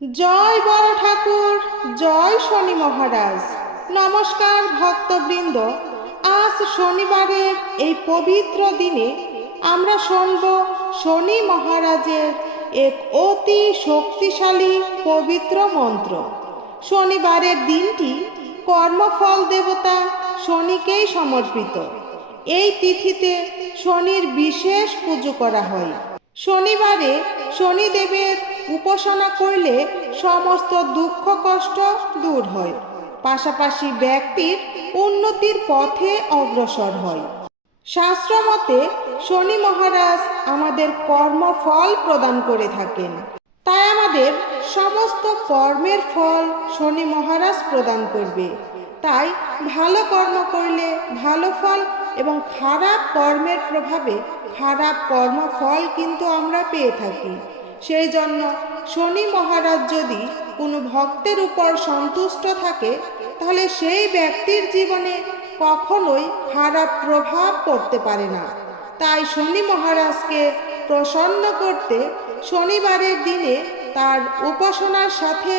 জয় বড় ঠাকুর, জয় শনি মহারাজ। নমস্কার ভক্তবৃন্দ। আজ শনিবারের এই পবিত্র দিনে আমরা শুনব শনি মহারাজের এক অতি শক্তিশালী পবিত্র মন্ত্র। শনিবারের দিনটি কর্মফল দেবতা শনিকেই সমর্পিত। এই তিথিতে শনির বিশেষ পুজো করা হয়। শনিবারে শনিদেবের উপাসনা করলে সমস্ত দুঃখ কষ্ট দূর হয়, পাশাপাশি ব্যক্তির উন্নতির পথে অগ্রসর হয়। শাস্ত্রমতে শনি মহারাজ আমাদের কর্মফল প্রদান করে থাকেন, তাই আমাদের সমস্ত কর্মের ফল শনি মহারাজ প্রদান করবে। তাই ভালো কর্ম করলে ভালো ফল এবং খারাপ কর্মের প্রভাবে খারাপ কর্মফল কিন্তু আমরা পেয়ে থাকি। সেই জন্য শনি মহারাজ যদি কোনো ভক্তের উপর সন্তুষ্ট থাকে, তাহলে সেই ব্যক্তির জীবনে কখনোই খারাপ প্রভাব পড়তে পারে না। তাই শনি মহারাজকে প্রসন্ন করতে শনিবারের দিনে তার উপাসনার সাথে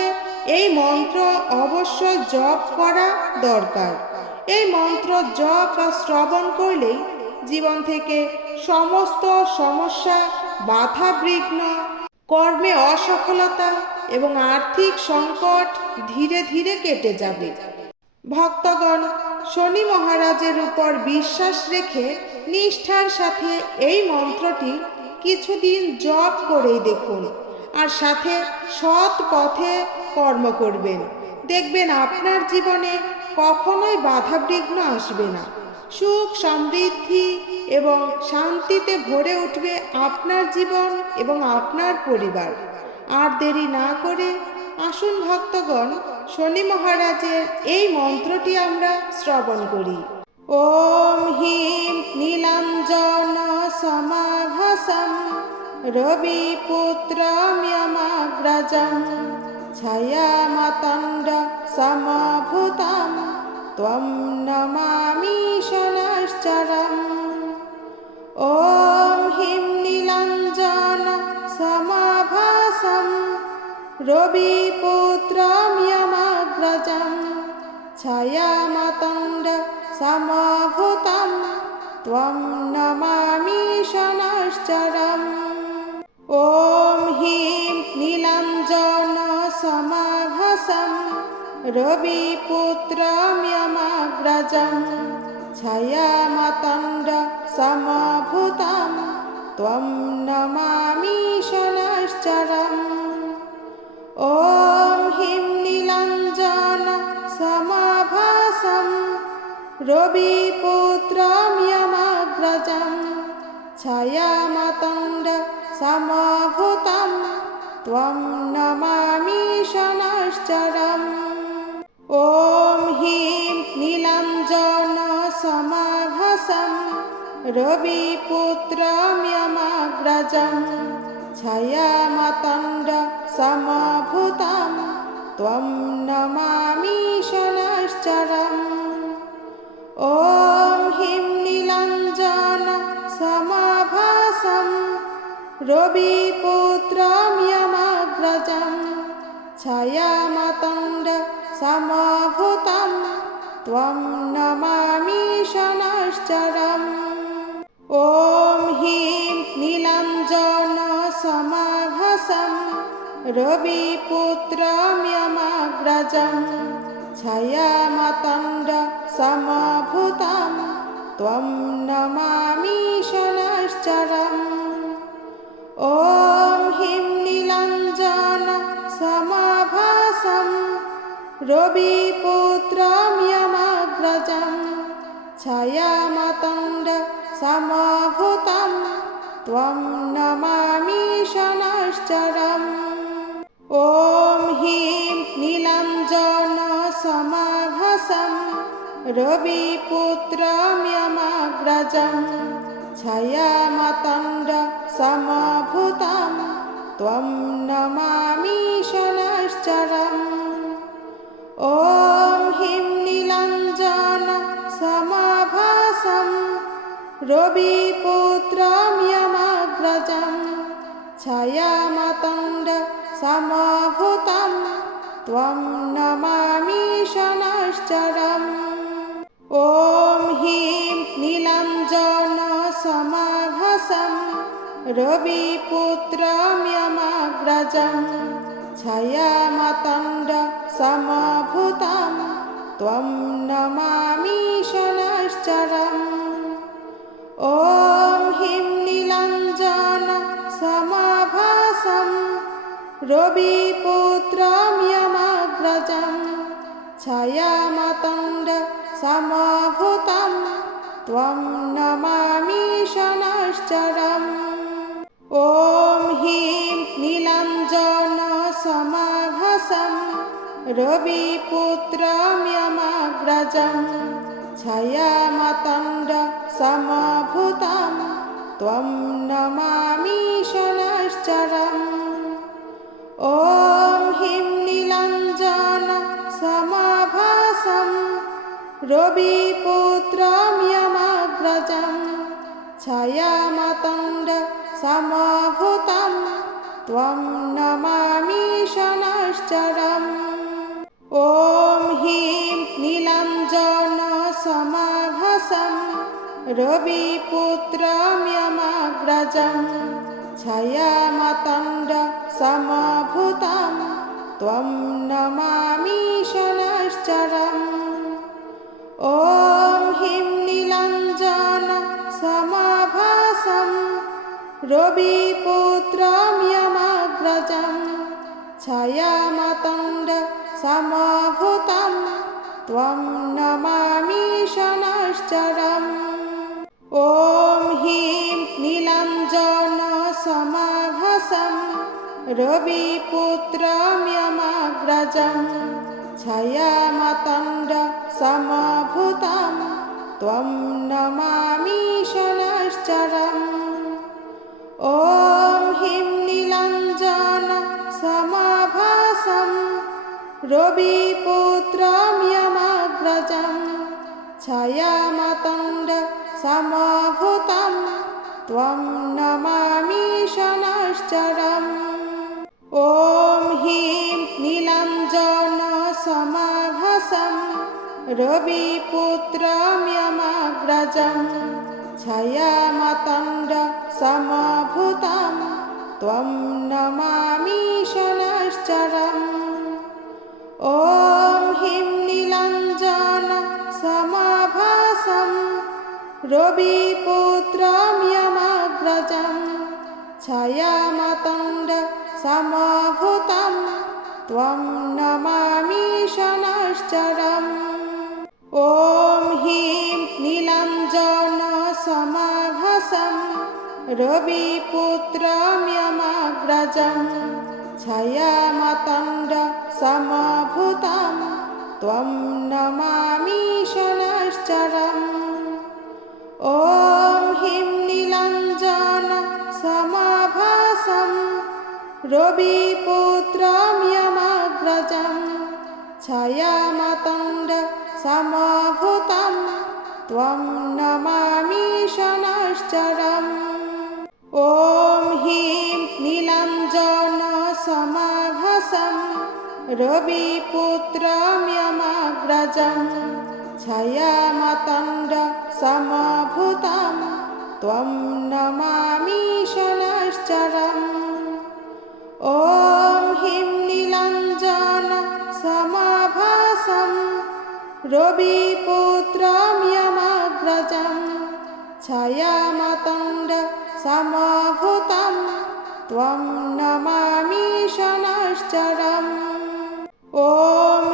এই মন্ত্র অবশ্যই জপ করা দরকার। এই মন্ত্র জপ বা শ্রবণ করলেই জীবন থেকে সমস্ত সমস্যা, বাধা বিঘ্ন, কর্মে অসফলতা এবং আর্থিক সংকট ধীরে ধীরে কেটে যাবে। ভক্তগণ, শনি মহারাজের উপর বিশ্বাস রেখে নিষ্ঠার সাথে এই মন্ত্রটি কিছুদিন জপ করেই দেখুন, আর সাথে সৎ পথে কর্ম করবেন। দেখবেন আপনার জীবনে কখনোই বাধা বিঘ্ন আসবে না। সুখ, সমৃদ্ধি এবং শান্তিতে ভরে উঠবে আপনার জীবন এবং আপনার পরিবার। আর দেরি না করে আসুন ভক্তগণ, শনি মহারাজের এই মন্ত্রটি আমরা শ্রবণ করি। ওম হিম নীলাঞ্জন সমাভাসম রবিপুত্রম যমাগ্রজম ছায়ামাতণ্ড সমভূতম ত্বং নমামি শনশ্চরম। ওম হিম নীলাঞ্জন সমাভাসম রবিপুত্রম যমাগ্রজম ছায়ামাতণ্ড সমভূতম ত্বং নমামি শনশ্চরম। ওম হিম নীলাঞ্জন সমাভাসম রবিপুত্রম যমাগ্রজম ছায়ামাতণ্ড সমভূতম ত্বং নমামি শনশ্চরম। ওম হিম নীলাঞ্জন সমাভাসম রবিপুত্রম যমাগ্রজম ছায়ামাতণ্ড সমভূতম ত্বং নমামি শনশ্চরম। ওম হিম নীলাঞ্জন সমাভাসম রবিপুত্রম যমাগ্রজম ছায়ামাতণ্ড সমভূতম ত্বং নমামি শনশ্চরম। ওম হিম নীলাঞ্জন সমাভাসম রবিপুত্রম যমাগ্রজম ছায়ামাতণ্ড সমভূতম ত্বং নমামি শনশ্চরম। ওম হিম নীলাঞ্জন সমাভাসম রবিপুত্রম যমাগ্রজম ছায়ামাতণ্ড সমভূতম ত্বং নমামি শনশ্চরম। ওম হিম নীলাঞ্জন সমাভাসম রবিপুত্রম যমাগ্রজম ছায়ামাতণ্ড সমভূতম ত্বং নমামি শনশ্চরম। ওম হিম নীলাঞ্জন সমাভাসম রবিপুত্রম যমাগ্রজম ছায়ামাতণ্ড সমভূতম ত্বং নমামি শনশ্চরম। ওম হিম নীলাঞ্জন সমাভাসম রবিপুত্রম যমাগ্রজম ছায়ামাতণ্ড সমভূতম त्वं नमामि शनैश्चरम् ॐ ह्रीं नीलाञ्जनसमाभासं रविपुत्रं यमग्रजं छायामातण्डसमभूतं त्वं नमामि शनैश्चरम् ॐ ह्रीं नीलाञ्जनसमाभासं रविपुत्रं यमग्रजं छायामातण्डसमभूतं त्वं नमामि शनैश्चरम् ॐ ह्रीं नीलाञ्जनसमाभासं रविपुत्रं यमग्रजं छायामातण्डसमभूतं त्वं नमामि शनैश्चरम् ॐ ह्रीं नीलाञ्जनसमाभासं रविपुत्रं यमग्रजं छायामातण्डसमभूतं त्वं नमामि शनैश्चरम् ॐ ह्रीं नीलाञ्जनसमाभासं रविपुत्रं यमग्रजं छायामातण्डसमभूतं त्वं नमामि शनैश्चरम् ॐ ह्रीं नीलाञ्जनसमाभासं रविपुत्रं यमग्रजं छायामातण्डसमभूतं त्वं नमामि शनैश्चरम् ॐ ह्रीं नीलाञ्जनसमाभासं रविपुत्रं यमग्रजं छायामातण्डसमभूतं त्वं नमामि शनैश्चरम् ॐ ह्रीं नीलाञ्जनसमाभासं रविपुत्रं यमग्रजं छायामातण्डसमभूतं त्वं नमामि शनैश्चरम् ॐ ह्रीं नीलाञ्जनसमाभासं रविपुत्रं यमग्रजं छायामातण्डसमभूतं त्वं नमामि शनैश्चरम् ॐ ह्रीं नीलाञ्जनसमाभासं रविपुत्रं यमग्रजं छायामातण्डसमभूतं त्वं नमामि शनैश्चरम् ॐ ह्रीं नीलाञ्जनसमाभासं रविपुत्रं यमग्रजं छायामातण्डसमभूतं त्वं नमामि शनैश्चरम् ॐ ह्रीं नीलाञ्जनसमाभासं रविपुत्रं यमग्रजं छायामातण्डसमभूतं त्वं नमामि शनैश्चरम् ॐ ह्रीं नीलाञ्जनसमाभासं रविपुत्रं यमग्रजं छायामातण्डसमभूतं त्वं नमामि शनैश्चरम् ॐ ह्रीं नीलाञ्जनसमाभासं रविपुत्रं यमग्रजं छायामातण्डसमभूतं त्वं नमामि शनैश्चरम् ॐ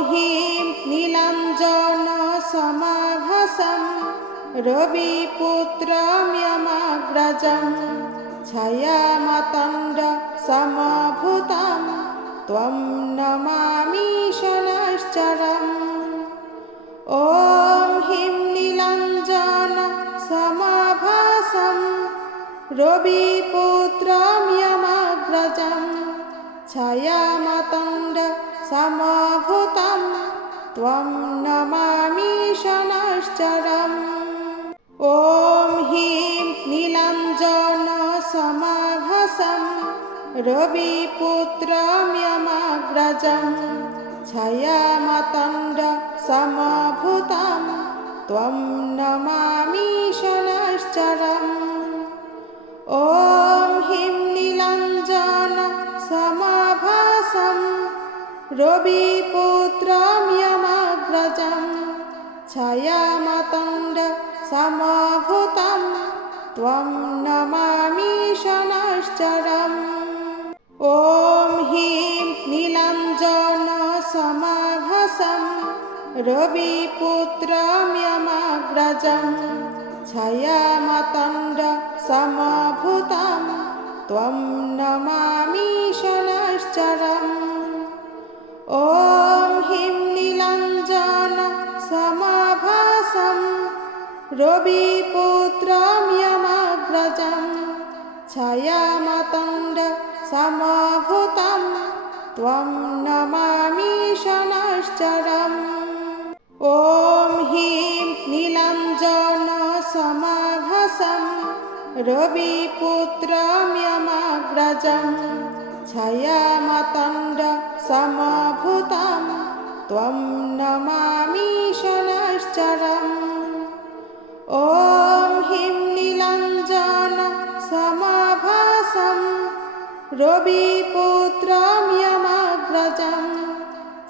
ह्रीं नीलाञ्जनसमाभासं रविपुत्रं यमग्रजं छायामातण्डसमभूतं त्वं नमामि शनैश्चरम् ॐ ह्रीं नीलाञ्जनसमाभासं रविपुत्रं यमग्रजं छायामातण्डसमभूतं त्वं नमामि शनैश्चरम् ॐ ह्रीं नीलाञ्जनसमाभासं रविपुत्रं यमग्रजं छायामातण्ड समभूतं त्वं नमामि शनैश्चरम् ॐ ह्रीं नीलाञ्जन समभासं रविपुत्रं यमग्रजं छायामातण्ड समभूतं त्वं नमामि शनैश्चरम् ॐ ह्रीं नीलाञ्जन समभासं रविपुत्रं यमग्रजं छायामातण्ड समभूतं त्वं नमामि शनैश्चरम् ॐ ह्रीं नीलाञ्जन समभासं रविपुत्रं यमग्रजं छायामातण्ड समभूतं त्वं नमामि शनैश्चरम् ॐ ह्रीं नीलाञ्जन समभासं रविपुत्रं यमग्रजं छायामातण्ड समभूतं त्वं नमामि शनैश्चरम् ॐ ह्रीं नीलाञ्जन समभासं रविपुत्रं यमग्रजं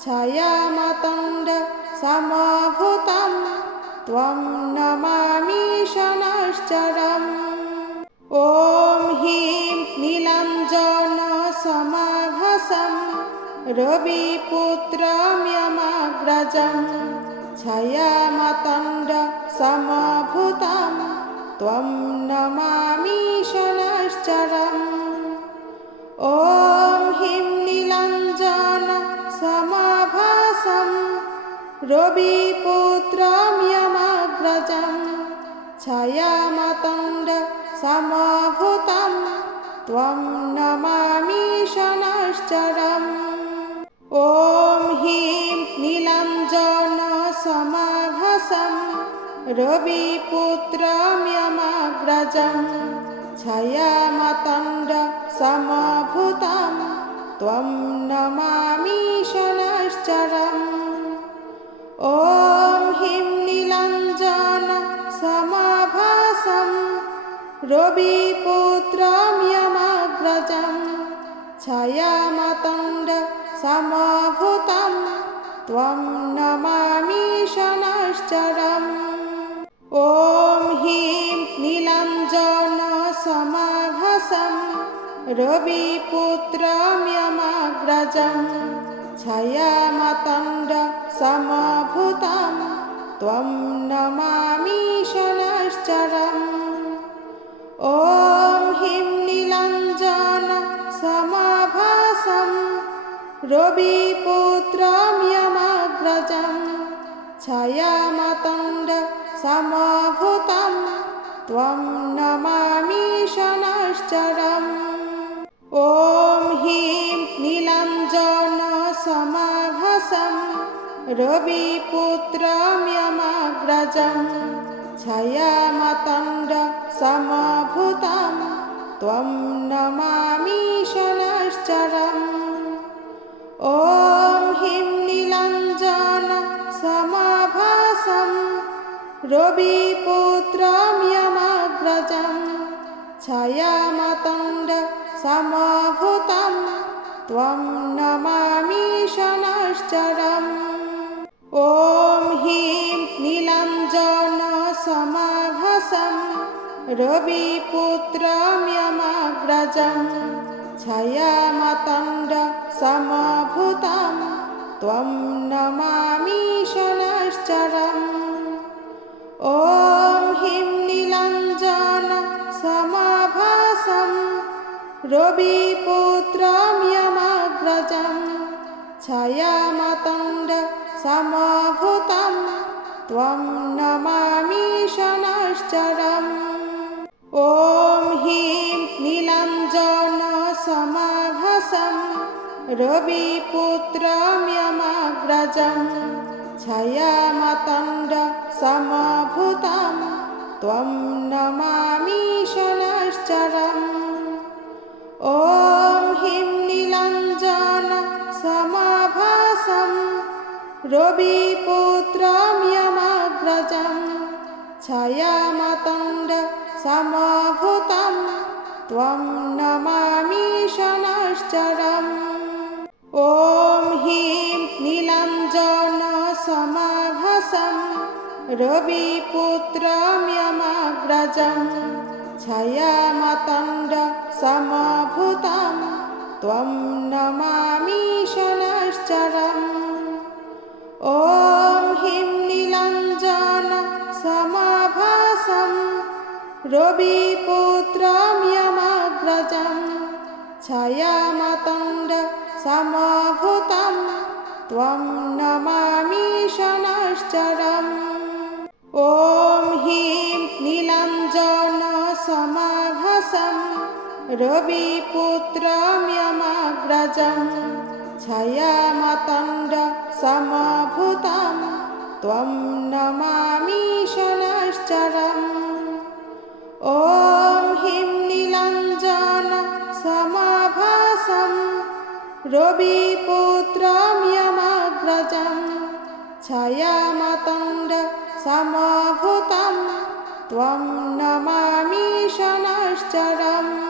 छायामातण्ड समभूतं त्वं नमामि शनैश्चरम् ॐ ह्रीं नीलाञ्जन समभासं रविपुत्रं यमग्रजं छायामातण्ड समभूतं त्वं नमामि शनैश्चरम् ॐ ह्रीं नीलाञ्जन समभासं रविपुत्रं यमग्रजं छायामातण्ड समभूतं त्वं नमामि शनैश्चरम् ॐ ह्रीं नीलाञ्जन समभासं रविपुत्रं यमग्रजं छायामातण्ड समभूतं त्वं नमामि शनैश्चरम् ॐ ह्रीं नीलाञ्जन समभासं रविपुत्रं यमग्रजं छायामातण्ड समभूतं त्वं नमामि शनैश्चरम् ॐ ह्रीं नीलाञ्जन समभासं रविपुत्रं यमग्रजं छायामातण्ड समभूतं त्वं नमामि शनैश्चरम् ॐ ह्रीं नीलाञ्जन समभासं रविपुत्रं यमग्रजं छायामातण्ड समभूतं त्वं नमामि शनैश्चरम् ॐ ह्रीं नीलाञ्जन समभासं रविपुत्रं यमग्रजं छायामातण्ड समभूतं त्वं नमामि शनैश्चरम् ॐ ह्रीं नीलाञ्जन समभासं रविपुत्रं यमग्रजं छायामातण्ड समभूतं त्वं नमामि शनैश्चरम् ॐ ह्रीं नीलाञ्जन समभासं रविपुत्रं यमग्रजं छायामातण्ड समभूतं त्वं नमामि शनैश्चरम् ॐ ह्रीं नीलाञ्जन समभासं रविपुत्रं यमग्रजं छायामातण्ड समभूतं त्वं नमामि शनैश्चरम् ॐ ह्रीं नीलाञ्जन समभासं रविपुत्रं यमग्रजं छायामातण्ड समभूतं त्वं नमामि शनैश्चरम् ॐ ह्रीं नीलाञ्जन समभासं रविपुत्रं यमग्रजं छायामातण्डसमभूतं त्वं नमामि शनैश्चरम् ॐ ह्रीं नीलाञ्जनसमाभासं रविपुत्रं यमग्रजं छायामातण्डसमभूतं त्वं नमामि शनैश्चरम् ॐ ह्रीं नीलाञ्जनसमाभासं रविपुत्रं यमग्रजं छायामातण्डसमभूतं त्वं नमामि शनैश्चरम् ॐ ह्रीं नीलाञ्जनसमाभासं रविपुत्रं यमग्रजं छायामातण्डसमभूतं त्वं नमामि शनैश्चरम् ॐ ह्रीं नीलाञ्जनसमाभासं रविपुत्रं यमग्रजं छायामातण्डसमभूतं त्वं नमामि शनैश्चरम्